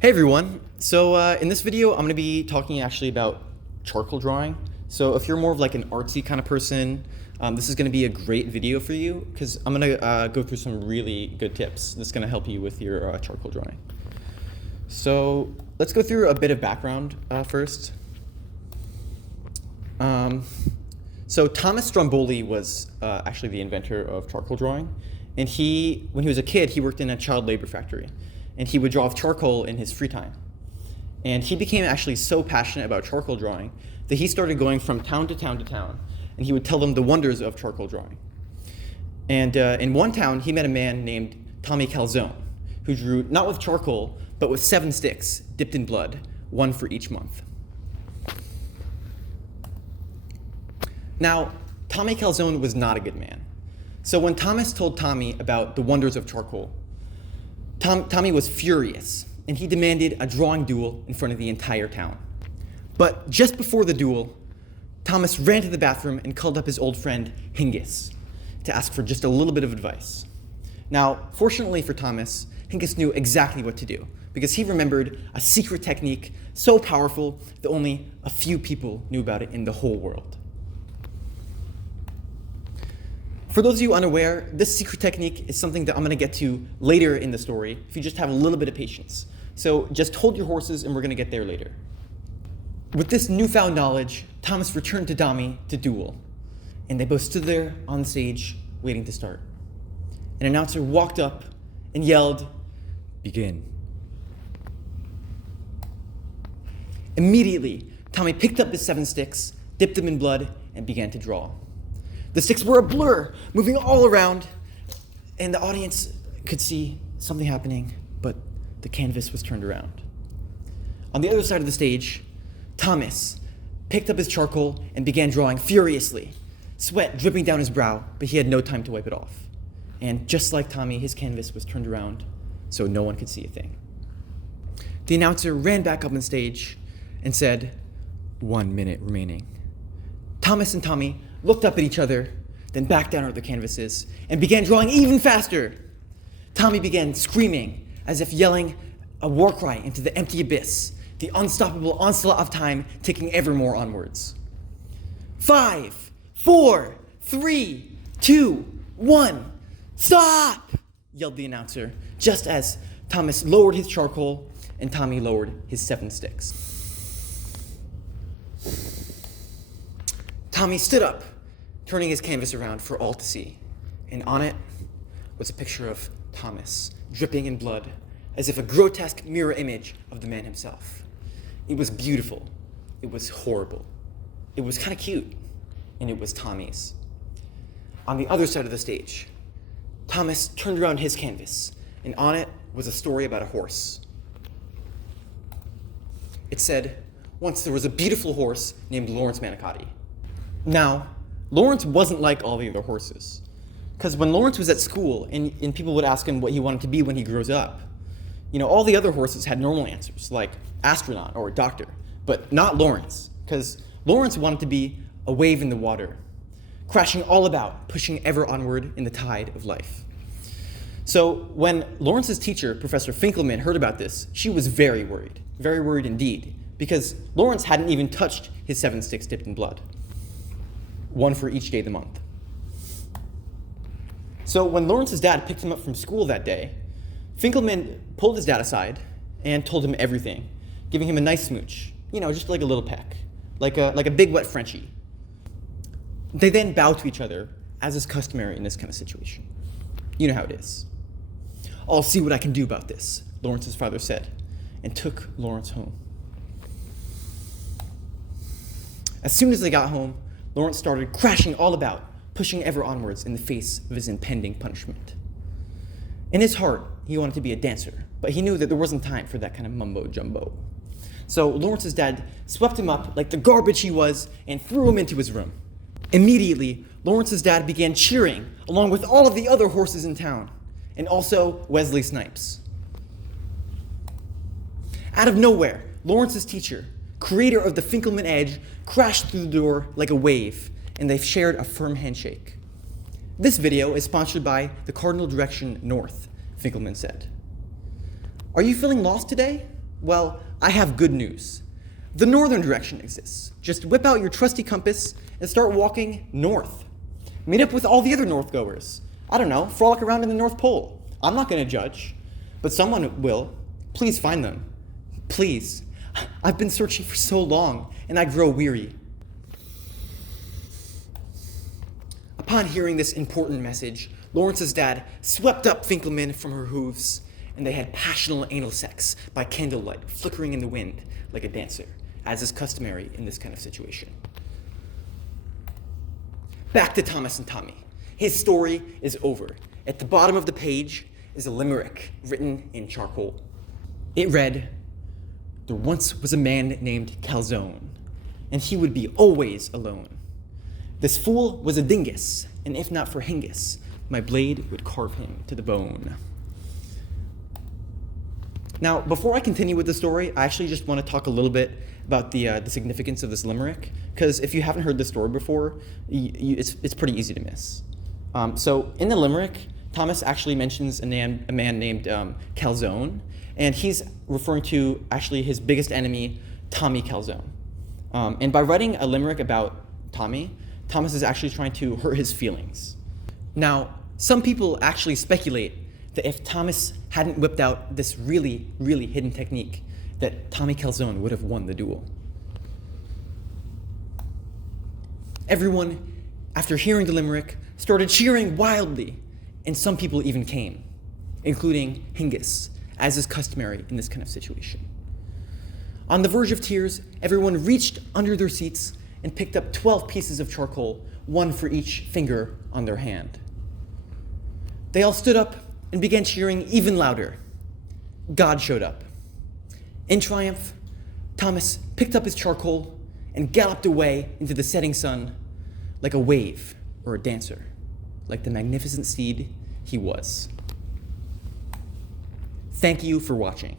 Hey everyone, so in this video I'm going to be talking actually about charcoal drawing. So if you're more of like an artsy kind of person, this is going to be a great video for you because I'm going to go through some really good tips that's going to help you with your charcoal drawing. So let's go through a bit of background first. So Thomas Stromboli was actually the inventor of charcoal drawing, and when he was a kid, he worked in a child labor factory. And he would draw with charcoal in his free time. And he became actually so passionate about charcoal drawing that he started going from town to town to town, and he would tell them the wonders of charcoal drawing. And in one town, he met a man named Tommy Calzone, who drew not with charcoal, but with 7 sticks dipped in blood, one for each month. Now, Tommy Calzone was not a good man. So when Thomas told Tommy about the wonders of charcoal, Tommy was furious, and he demanded a drawing duel in front of the entire town. But just before the duel, Thomas ran to the bathroom and called up his old friend, Hingis, to ask for just a little bit of advice. Now, fortunately for Thomas, Hingis knew exactly what to do, because he remembered a secret technique so powerful that only a few people knew about it in the whole world. For those of you unaware, this secret technique is something that I'm going to get to later in the story if you just have a little bit of patience. So just hold your horses and we're going to get there later. With this newfound knowledge, Thomas returned to Tommy to duel, and they both stood there on the stage waiting to start. An announcer walked up and yelled, "Begin." Immediately, Tommy picked up his 7 sticks, dipped them in blood, and began to draw. The sticks were a blur, moving all around, and the audience could see something happening, but the canvas was turned around. On the other side of the stage, Thomas picked up his charcoal and began drawing furiously, sweat dripping down his brow, but he had no time to wipe it off. And just like Tommy, his canvas was turned around, so no one could see a thing. The announcer ran back up on stage and said, "1 minute remaining." Thomas and Tommy looked up at each other, then back down at their canvases, and began drawing even faster. Tommy began screaming, as if yelling a war cry into the empty abyss, the unstoppable onslaught of time ticking ever more onwards. 5, 4, 3, 2, 1, stop! Yelled the announcer, just as Thomas lowered his charcoal and Tommy lowered his 7 sticks. Tommy stood up, turning his canvas around for all to see, and on it was a picture of Thomas, dripping in blood, as if a grotesque mirror image of the man himself. It was beautiful, it was horrible, it was kind of cute, and it was Tommy's. On the other side of the stage, Thomas turned around his canvas, and on it was a story about a horse. It said, "Once there was a beautiful horse named Lawrence Manicotti." Now, Lawrence wasn't like all the other horses, because when Lawrence was at school and people would ask him what he wanted to be when he grows up, all the other horses had normal answers, like astronaut or doctor, but not Lawrence, because Lawrence wanted to be a wave in the water, crashing all about, pushing ever onward in the tide of life. So when Lawrence's teacher, Professor Finkelman, heard about this, she was very worried indeed, because Lawrence hadn't even touched his 7 sticks dipped in blood. 1 for each day of the month. So when Lawrence's dad picked him up from school that day, Finkelman pulled his dad aside and told him everything, giving him a nice smooch, just like a little peck, like a big wet Frenchie. They then bowed to each other, as is customary in this kind of situation. You know how it is. "I'll see what I can do about this," Lawrence's father said, and took Lawrence home. As soon as they got home, Lawrence started crashing all about, pushing ever onwards in the face of his impending punishment. In his heart, he wanted to be a dancer, but he knew that there wasn't time for that kind of mumbo-jumbo. So Lawrence's dad swept him up like the garbage he was and threw him into his room. Immediately, Lawrence's dad began cheering, along with all of the other horses in town, and also Wesley Snipes. Out of nowhere, Lawrence's teacher, creator of the Finkelman Edge, crashed through the door like a wave, and they shared a firm handshake. This video is sponsored by the Cardinal Direction North, Finkelman said. "Are you feeling lost today? Well, I have good news. The northern direction exists. Just whip out your trusty compass and start walking north. Meet up with all the other north goers. I don't know, frolic around in the North Pole. I'm not going to judge, but someone will. Please find them. Please. I've been searching for so long, and I grow weary. Upon hearing this important message, Lawrence's dad swept up Finkelman from her hooves, and they had passionate anal sex by candlelight, flickering in the wind like a dancer, as is customary in this kind of situation. Back to Thomas and Tommy. His story is over. At the bottom of the page is a limerick written in charcoal. It read, "There once was a man named Calzone, and he would be always alone. This fool was a dingus, and if not for Hengist, my blade would carve him to the bone." Now, before I continue with the story, I actually just want to talk a little bit about the significance of this limerick, because if you haven't heard this story before, it's pretty easy to miss. So in the limerick, Thomas actually mentions a man named Calzone, and he's referring to actually his biggest enemy, Tommy Calzone. And by writing a limerick about Tommy, Thomas is actually trying to hurt his feelings. Now, some people actually speculate that if Thomas hadn't whipped out this really, really hidden technique, that Tommy Calzone would have won the duel. Everyone, after hearing the limerick, started cheering wildly, and some people even came, including Hengist, as is customary in this kind of situation. On the verge of tears, everyone reached under their seats and picked up 12 pieces of charcoal, one for each finger on their hand. They all stood up and began cheering even louder. God showed up. In triumph, Thomas picked up his charcoal and galloped away into the setting sun like a wave or a dancer, like the magnificent steed he was. Thank you for watching.